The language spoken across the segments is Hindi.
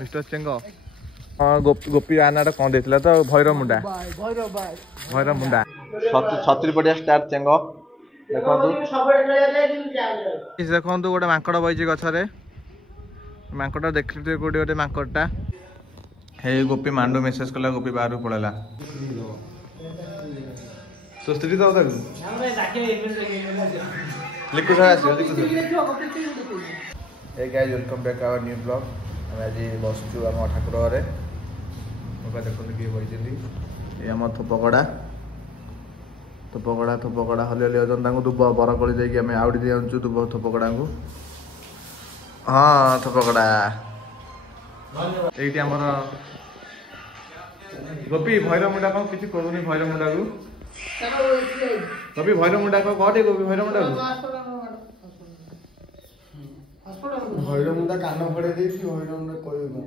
मिस्टर चेंग हाँ गोपी आना कौन देता तो भैरव मुंडा भैरव मुंडा 76 पड़िया स्टार चेंग देखो गोटे माकड़ बही गचरे माकड़ देखते कौटे गोटे माकड़टा हे गोपी मांडू मेसेज कला गोपी बाहर पड़ेगा तो स्त्री दो लिखु hey guys welcome back our new blog हम आज बसचु आम ठाकुर घरे देखते किए बही ये आम थोपकड़ा हली हली अजन दुब बरकोली देकी आम आउड़ी दिंचु दुब थोपकड़ा को हाँ थोपकड़ा ये आमर गोपी भैरव मुंडा कौन किसी करूनी भैरव मुंडा को गोपी भैरव मुंडा को कटे गोपी भैरव मुंडा को भैरव मुंडा कान फड़े देछि भैरव मुंडा कहबो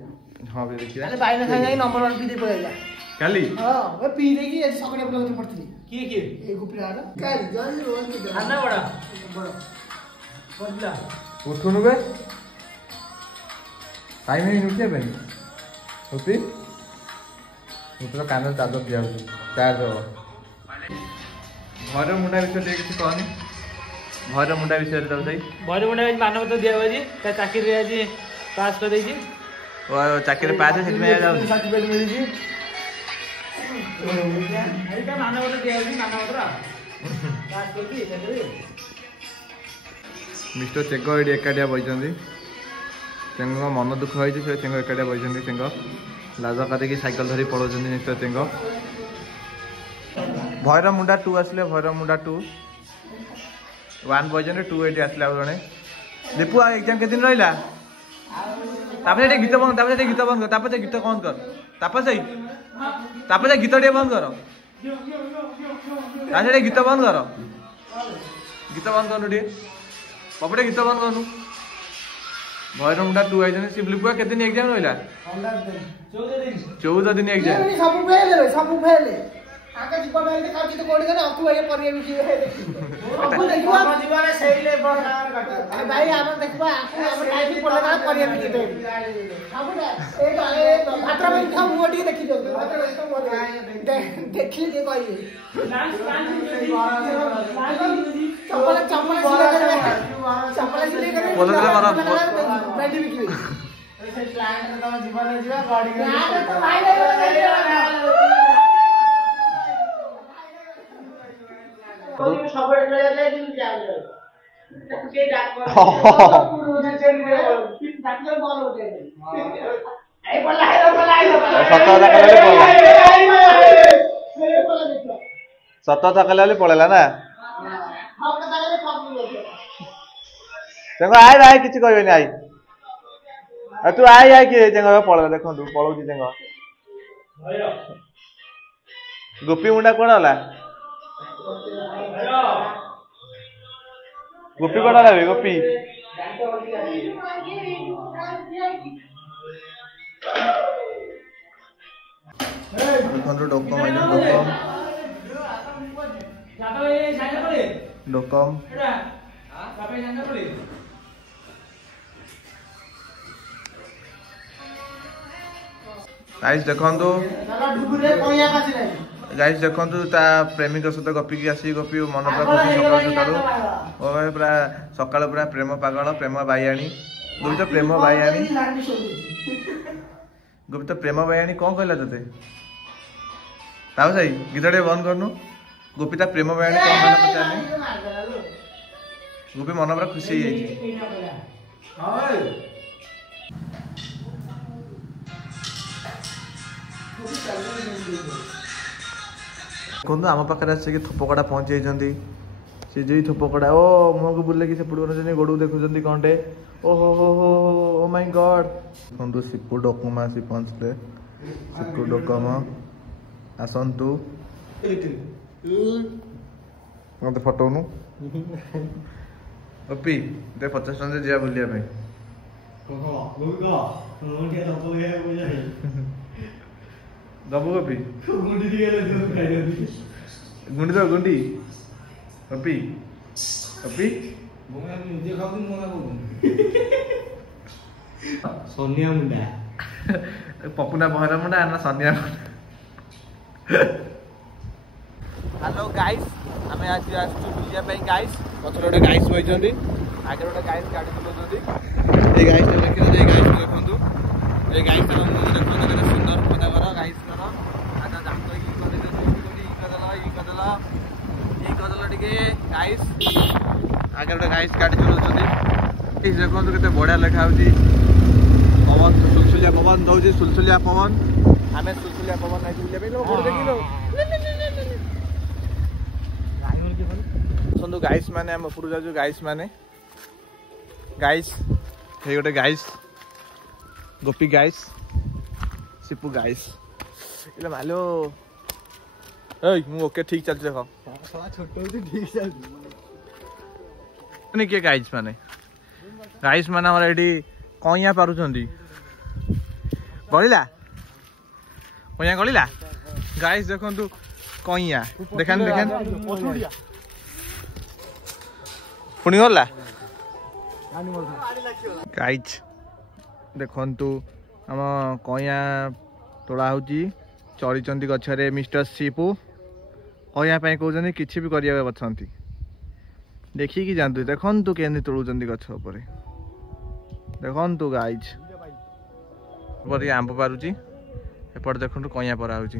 हां बे देखिया अरे बाइना खाई नंबर 1 पी दे पड़ेगा काली हां वे पी देगी आज सकाळे ब्लॉग में पड़ती की ए गोपी आरा काई जन रोन के खाना बड़ा बदला उठुनु बे टाइम ही नुके बे गोपी तो कान चादर दिया चार्ज भैरव मुंडा विषय किसी कहनी भैरव मुंडा विषय भैरव मुंडा मानव तो दिया हुआ जी चाकरी आज पास कर देजी चाकरी पास है सर्टिफिकेट मिली जी मानव तो दिया हुआ मानव पास कर दी मिस्टर चेंग ये एकाटिया बही चेंग मन दुख होती से चेंग एकाटिया बही चेंग लाज करके साइकेल धरी पड़ों मिस्टर चेंग भैरव मुंडा 2 आसले भैरव मुंडा 2 1 बजे 2 एटी आसला जड़े दीपू एग्जाम के दिन रहा गीत बंद गीत बंद कर गीत बंद कर गीत टे बंद कर गीत बंद कर पपटे गीत बंद कर भैरव मुंडा 2 आई शिवलिपुआ के दिन एग्जाम रहा 14 दिन एग्जाम आका जीवन में का तो कोडी ना तू ये परिया भी हम देखबा जीवन सही ले बड़ अरे भाई हम देखबा हम टाइप पड़ले ना परिया भी दे हम ए भात्रा में हम मोटी देखि दो देखि के भाई चप्पल सिले कर बोलले मारा बैठी बिकी से क्लाइंट तो जीवन में जीवा गाड़ी तो भाई सतत पड़ेगा ना आई आई किसी कहबे आई तू आई आई कि पड़े देखो पलाऊ चेंग गोपी मुंडा कौन है गोपी कौन है गोपी डोकम गाइस देखंतु गाइस देखंतु ता प्रेमिक सहित गपी की आसी गपी मन पूरा खुशी सकाळ पूरा प्रेम पागल प्रेम बाईआणी गोपी तो प्रेम बाईआणी गोपी तो प्रेम बाईआणी कौन कहला तते ताऊ सही गीतटे बंद करनु गोपी ता प्रेम बाईआणी कौन कहला पचारनी गोपी मन पूरा खुशी हो देखो आम पाखे आसिक थोपकड़ा पहुँचे सी जी थोपकड़ा ओ मुह को बुले कि सेपट कर गोड़ देखुं कौटे ओहो हो ओ माय गॉड देखो सिपु डोकमा सी पहुँचले सिपु डोकम आसतु मत फटोनु ओपी दे 50 टका जा बुलिया दबु गोपी गुंडी दो गुंडी गोपी गोपी सोनिया मुंडा पपुना भैरमुंडा ना सनिया हेलो गाइस आम आज बुझा गाइस पचर गोटे गाइस बही आगे गोटे गाइस गाड़ी चलाउछन्ती ए गाइस देखो ए गाइस देखंतु ए गाइस देखो केते सुंदर पता कर गाइस कर आजा जातो की कदला टिके गाइस आगे गोटे गाइस गाड़ी चलाउछन्ती इस देखो केते बढ़िया लेखा होची पवन सुलसुलिया पवन दौजी सुलसुलिया पवन आमे सुलसुलिया पवन नहीं बुझले पे लो देखिलो सुंदु गाइस माने हम ऊपर जाजु गाइस माने गाइस हे गोटे गाइस गोपी गाइस सिपु गाइस इले मालो ओय मु ओके ठीक चल देखो थोड़ा छोटो होती ठीक चल ने के गाइस माने हमर एडी कइया पारुचंदी गलिला कइया गलिला गाइस देखंतु कइया देखन पुणी गला गाइस देखंतु हम कइया तोड़ा होची चढ़ी गछरे मिस्टर सीपू कइया पे कहउछन किछि भी करिया बछंती देखी कि जानतु देखंतु केने तोड़ुचंदी गछ ऊपर देखंतु गाइस ऊपर आंब पारुची एपट देखंतु कइया परा होची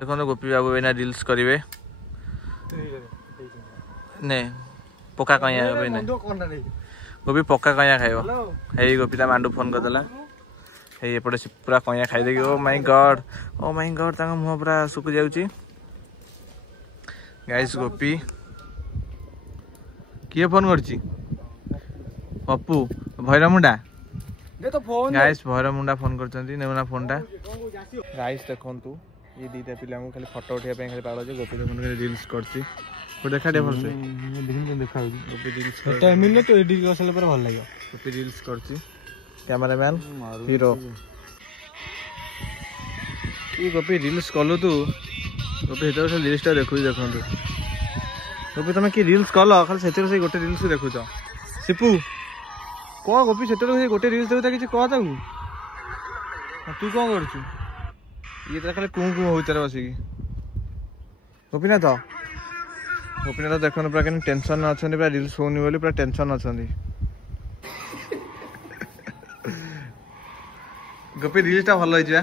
देखंतु गोपी बाबू एना रील्स करिवे ने पक्का कइया होबे ने गोपी पक्का कइया खाइबो हे गोपीता मांडू फोन कर देला हे एपटे पूरा कइया खाइ देगी ओ माय गॉड तांग मुह पूरा सुक जाउची गाइस गोपी किए फोन करची पप्पू भैरमुंडा दे तो फोन गाइस भैरमुंडा फोन करचंती नेउना फोनटा गाइस देखंतु ये दीटा पिला को खाली फोटो उठिया पे खाली पागल जे गोपी देखंतु रील्स करची को देखा दे भलसे देखा गोपी रील्स टाइमिंग ने तो एडिट करले पर भल लागो गोपी रील्स करची कैमरामैन हीरो की गोपी रील्स कलु तू गोपी हेतर से रील्सटा देखंतु गोपी तुम कि रील्स कल खाली से गोटे रील्स देखुच सिपू कह गोपी से गोटे रील्स देखुता कि कह तू तू कौन करछु ये तो खाली कुँ कुँ हो बसिकी गोपीनाथ देखो पूरा के टेंशन अच्छा पूरा रील्स होनी बोली पूरा टेंशन अच्छा गोपी रील्सटा भल होइछा